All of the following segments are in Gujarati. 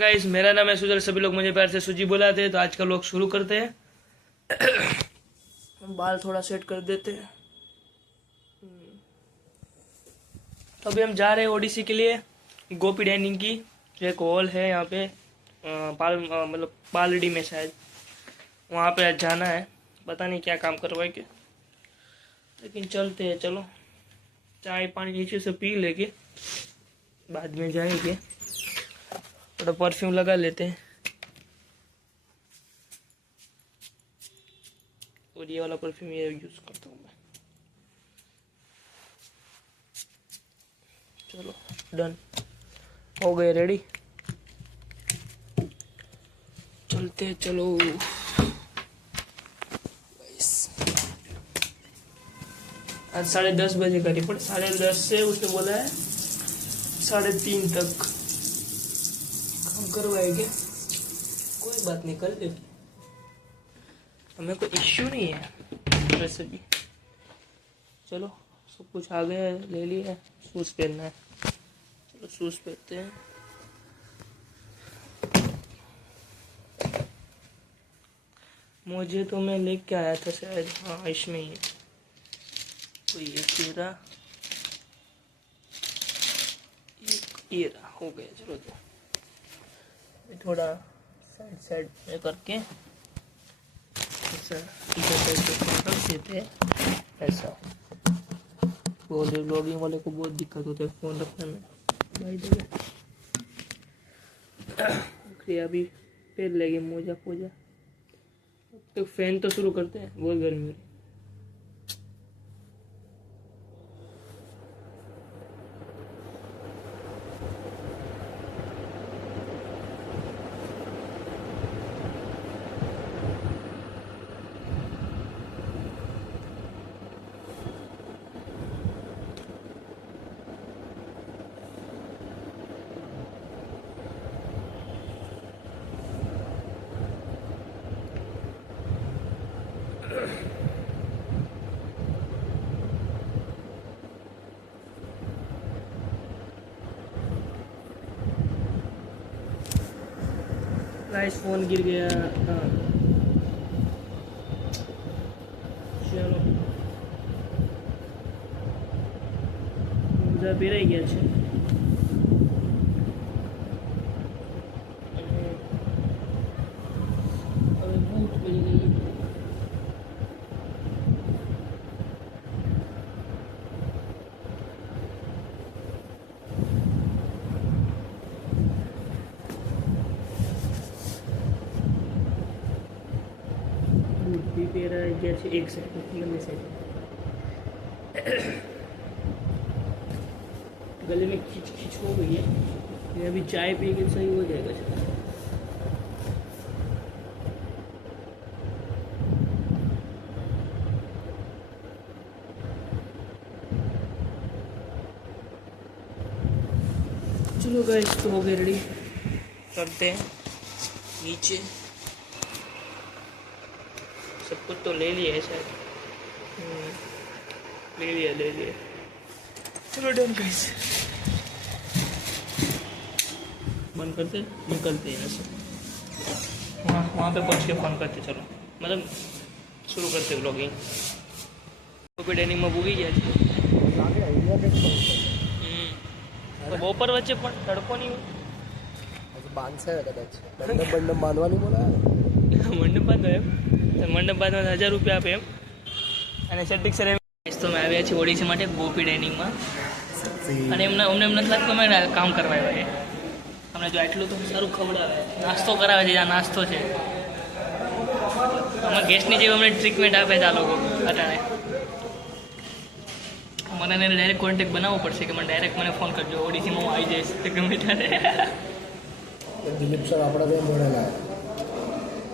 गाइस, मेरा नाम है सुजल, सभी लोग मुझे प्यार से सुजी बुलाते हैं। तो आज का लोग शुरू करते हैं। हम बाल थोड़ा सेट कर देते हैं। तो अभी हम जा रहे हैं ओडिसी के लिए, गोपी डाइनिंग की जो एक हॉल है यहाँ पे, मतलब पालड़ी में शायद, वहाँ पे आज जाना है। पता नहीं क्या काम करवाए के, लेकिन चलते हैं। चलो, चाय पानी नीचे से पी लेके बाद में जाएंगे। थोड़ा परफ्यूम लगा लेते हैं, और ये वाला परफ्यूम ये यूज करता हूँ मैं। चलो डन, हो गए रेडी, चलते चलो। आज 10:30 बजे का रिपोर्ट, 10:30 से उसने बोला है 3:30 तक हम करवाएंगे। कोई बात नहीं, कर लेंगे, हमें कोई इश्यू नहीं है वैसे भी। चलो, सब कुछ आ गया है, ले लिया है। शूज़ पहनना है, चलो शूज़ पहनते हैं। मुझे तो मैं लेके आया था शायद, हाँ इसमें ही है। तो ये तेरा, ये रहा, हो गया। चलो तो थोड़ा साइड साइड में करके ऐसा इधर साइड पे रख देते हैं ऐसा। ब्लॉगिंग वाले को बहुत दिक्कत होता है फ़ोन रखने में। भाई देखिए, अभी पहन लेगी मोजा पोजा। तो फैन तो शुरू करते हैं, बहुत गर्मी हो रही है। गाइस, फोन गिर गया। हाँ चलो, मुझे पी रही गया છે। હવે બૂટ પડી ગઈ। बूट भी પહેરા ગયા છે એક સાઈડ, લંબી साइड। गले में खींच खींच हो गई है, ये अभी चाय पी के सही हो जाएगा। चलो गाइस, तो हो गए रेडी, करते हैं नीचे। सब कुछ तो ले लिया है शायद, ले लिया। चलो डन गाइस, बंद करते निकलते हैं यहाँ से। वहाँ पे पहुँच के फ़ोन करते। चलो, मतलब शुरू करते व्लॉगिंग। गोपी डाइनिंग में ભૂગી ગયા છે। તો બપોર વચ્ચે પણ તડકો નહીં હોય, બાંધશે કદાચ। મંડપ બાંધવાની બોલાવે, મંડપ બાંધો એમ, મંડપ બાંધવા 1000 રૂપિયા આપે એમ। અને સેટિંગ સર તો અમે આવ્યા છીએ ઓડિસી માટે ગોપી ડાઇનિંગમાં, અને અમને એમ નથી લાગતું અમે કામ કરવા આવ્યા છે। અમને જો આટલું તો સારું ખવડાવે, નાસ્તો કરાવે છે, આ નાસ્તો છે। અમે ગેસ્ટની જેવી અમને ટ્રીટમેન્ટ આપે છે આ લોકો અટાણે। મને એને ડાયરેક્ટ કોન્ટેક્ટ બનાવવો પડશે કે મને ડાયરેક્ટ મને ફોન કરજો, ઓડિસીમાં હું આવી જઈશ તો ગમે ત્યારે। દિલીપ સર આપણા ત્યાં ભણેલા,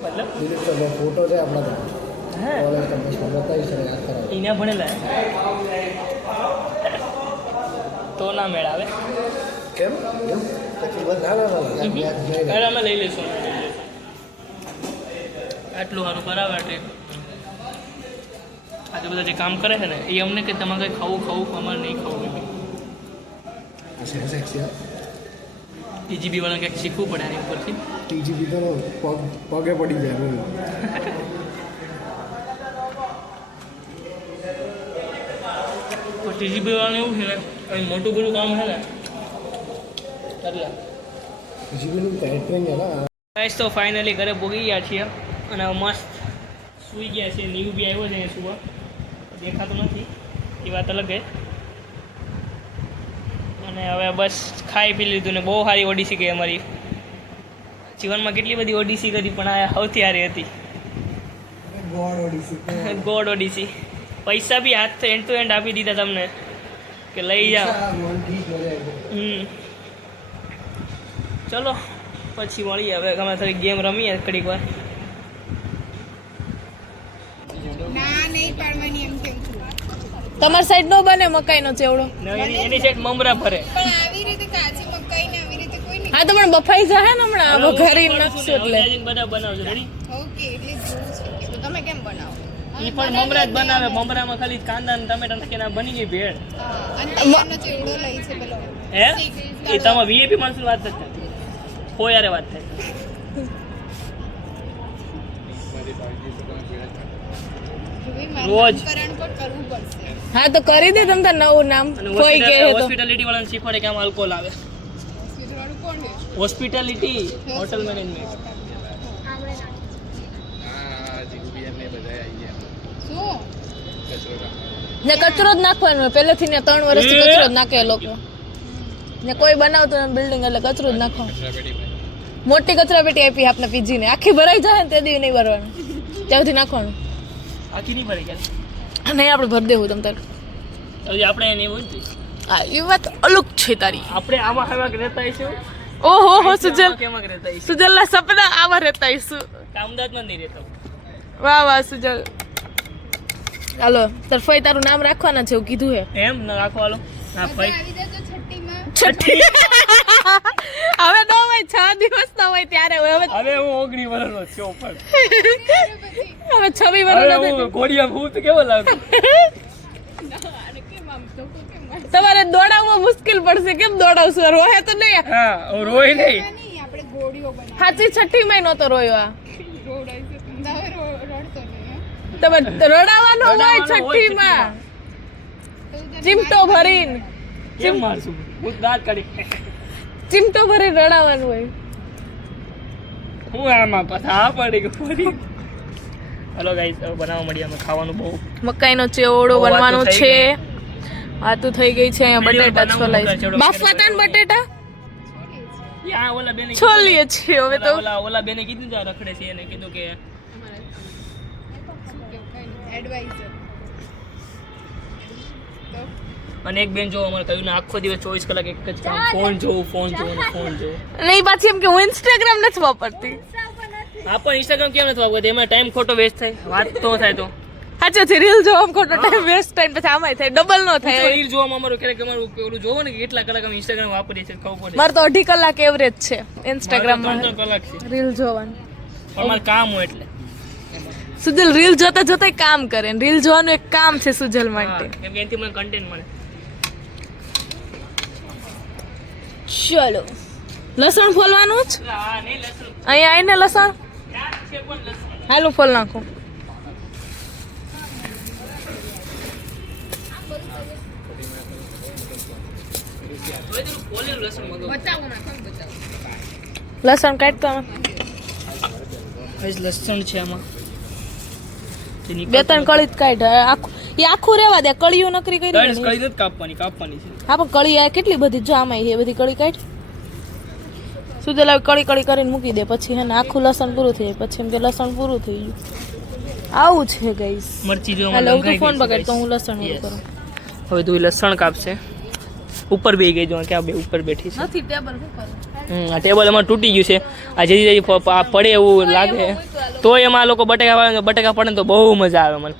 મતલબ દિલીપ સરનો ફોટો છે આપણા ત્યાં। હા, કોલેજ કેમ્પસમાં બતાવી છે યાદ કરાવ। અહીંયા ભણેલા તો ના મેળ આવે કેમ પછી બસ ના અમે લઈ લઈશું। આટલું સારું કરાવે એટલે આજે બધા જે કામ કરે છે ને એ અમને કે તમારે કંઈ ખાવું અમારે નહીં ખાવું। TGB વાળાને કંઈક શીખવું પડે આની ઉપરથી. TGB તો પગે પડી જાય બોલો. તો TGB વાળાને એવું છે ને અહીં મોટું બધું કામ છે ને એટલે TGB નું કેટરિંગ છે ને. ગાઈસ તો ફાઇનલી ઘરે ભોગી ગયા છીએ અને હવે મસ્ત સૂઈ ગયા છે. નીવ બી આવ્યો છે અહીંયા સુવા, દેખાતો નથી એ વાત અલગ છે. અને હવે બસ ખાઈ પી લીધું ને બહુ સારી ઓડિસી ગઈ અમારી. જીવનમાં કેટલી બધી ઓડિસી કરી પણ આ સૌથી સારી હતી. ગોડ ઓડિસી. પૈસા બી હાથ એન્ડ ટુ એન્ડ આપી દીધા તમને કે લઈ જાઓ. ચલો પછી મળીએ. હવે અમે થોડી ગેમ રમીએ ઘડીક વાર. તમારી સાઈડ નો બને મકાઈનો ચેવડો. એની સાઈડ મમરા ભરે. હા તો પણ બફાઈ જાય ને હમણાં ઘરે નાખશું એટલે. બધા બનાવજો. રેડી? તમે કેમ બનાવો? એ પણ મમરા જ બનાવે. મમરામાં ખાલી કાંદા અને ટમેટા નાખીને આ બની ગઈ ભેળ. હે એ તમે VIP માણસો વાત જ થાય. કોઈ યારે વાત થાય. રોજ હા તો કરી દે તમ તાર નવું નામ કોઈ કહે તો. હોસ્પિટાલિટી વાળાને શીખવાડે કે આમ આલ્કોહોલ આવે. Hospitality hotel management. ને કચરો જ નાખવાનો પહેલેથી ને 3 વર્ષથી કચરો જ નાખે લોકો ને કોઈ બનાવતું બિલ્ડિંગ એટલે કચરો જ નાખવાનો. મોટી કચરા પેટી આપી આપને પીજી ને આખી ભરાઈ જાય ને તે દી નહીં ભરવાનું ત્યાંથી નાખવાનું. આખી નહીં ભરી ગયા નહીં આપણે ભરી દેવું તમ તાર. હજી આપણે એને એવું જ હા એ વાત અલગ છે તારી. આપણે આમાં હવા રહેતા હશું. ઓહો હો સુજલ કેમાં રહેતા હશું. સુજલના સપના આવા રહેતા હશું. અમદાવાદમાં નહીં રહેતા. વાહ વાહ સુજલ. હાલો તાર ફઈ તારું નામ રાખવાના છે એવું કીધું હે. એમ ન રાખો. હાલો હા ફઈ છઠ્ઠી હવે નો હોય 6 દિવસ નો હોય ત્યારે હવે હવે હું 19 વર્ષનો છું પણ હવે 26 વર્ષનો હું ઘોડિયા ભૂત કેવો લાગુ. તમારે દોડાવવું મુશ્કેલ પડશે. કેમ દોડાવશું? રોહે તો નહીં. હા હું રોઈ નહીં. સાચી 6ઠી માં નહોતો રોયો. આ તમે રડાવવાનો હોય 6ઠી માં ચીમટો ભરીને. કેમ મારશું? હું દાંત કાઢી ચીમટો ભરીને રડાવવાનું હોય. હું આમાં પાછા પડી ગયું. હલો ગાઈસ હવે બનાવવા મળીએ અમે. ખાવાનું બહુ મકાઈનો ચેવડો બહુ વાતો બનવાનો થઈ છે. ગઈ. વાતું થઈ ગઈ છે. અહીંયા બીજો બટેટા બનાવવાનો છોલાય ચેવડો બાફવા તા ને બટેટા યા ઓલા બેને છોલીએ છીએ હવે તો. ઓલા બેને કીધું છે રખડે છે એને કીધું કે અને એક બેન જો અમારે કહ્યું ને આખો દિવસ 24 કલાક એક જ કામ ફોન જોવું. નહીં પાછી એમ કે હું ઇન્સ્ટાગ્રામ નથી વાપરતી. આ પણ ઇન્સ્ટાગ્રામ કેમ નથી વાપરતી? એમાં ટાઈમ ખોટો વેસ્ટ થાય. વાત તો થાય તો સાચો છે. રીલ જોવામાં ખોટો ટાઈમ વેસ્ટ થાય પછી આમાંય થાય ડબલ નો થાય. રીલ જોવામાં અમારું ક્યારેક અમારું પેલું જોવો ને કે કેટલા કલાક અમે ઇન્સ્ટાગ્રામ વાપરીએ છીએ ખબર પડે. મારે તો 2.5 કલાક એવરેજ છે ઇન્સ્ટાગ્રામ માં 3 કલાક છે રીલ જોવાનું. અમારું કામ હોય એટલે. સુજલ રીલ જોતા જોતા કામ કરે. રીલ જોવાનું એક કામ છે સુજલ માટે. કેમ કે એનાથી મને કન્ટેન્ટ મળે. ચલો લસણ ફોલવાનું જ હા નહીં લસણ અહીંયા આવીને લસણ ક્યાં છે પણ લસણ હાલું ફોલ નાખું. લસણ કાઢતો લસણ છે આમાં 2-3 કળી જ કાઢ. આખું એ આખું રેવા દે. કળીઓ નકરી કરી કળી નથી કાપવાની છે. હા પણ કળી આ કેટલી બધી જો આમાં છે બધી કળી કાઢ. સુજલ આવી કળી કળી કરીને મૂકી દે પછી હે ને આખું લસણ પૂરું થઈ જાય. પછી એમ કે લસણ પૂરું થઈ ગયું. આવું છે ગાઈસ. મરચી જો હાલો હું ફોન પકડ તો હું લસણ પૂરું કરું. હવે તું લસણ કાપશે. ઉપર બેહી ગઈ જો ક્યાં બે ઉપર બેઠી છે. નથી ટેબલ શું કરું. આ ટેબલ અમાર તૂટી ગયું છે. આ જેથી પડે એવું લાગે તો એમાં લોકો બટેકા પડે તો બહુ મજા આવે મને.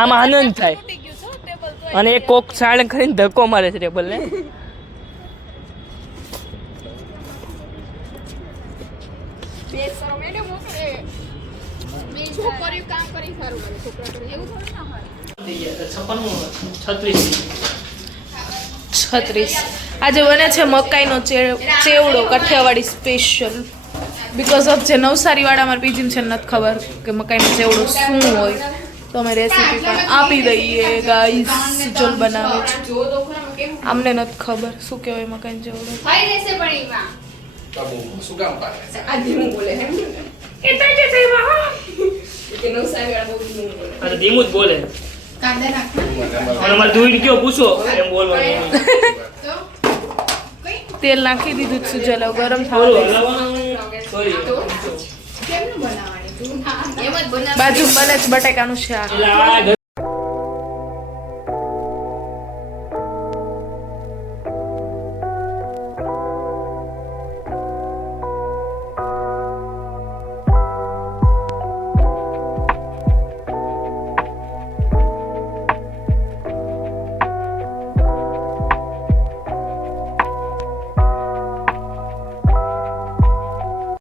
આમાં આનંદ થાય. અને એક કોક સાણ કરીને ધક્કો મારે છે ટેબલ ને. છોકરીઓ કામ કરી સારું લાગે. છોકરા કરી એવું થોડું ના હોય. 36 36 આજે બને છે મકાઈનો ચેવડો કાઠિયાવાડી સ્પેશિયલ બીકોઝ ઓફ જે નવસારી વાળા અમારા પીજીને છે નથી ખબર કે મકાઈનો ચેવડો શું હોય તો અમે રેસીપી પણ આપી દઈએ ગાઈસ સુજલ બનાવે છે અમને નથી ખબર શું કહેવાય મકાઈનો ચેવડો અરે ધીમું જ બોલે અને અમારે ધોઈને કયો પૂછો એમ બોલવાનું તેલ નાખી દીધું જ સુજલ હવે ગરમ થોડું થવા હલાવવાનું સોરી બાજુ બને છે બટાકાનું શાક એટલે આ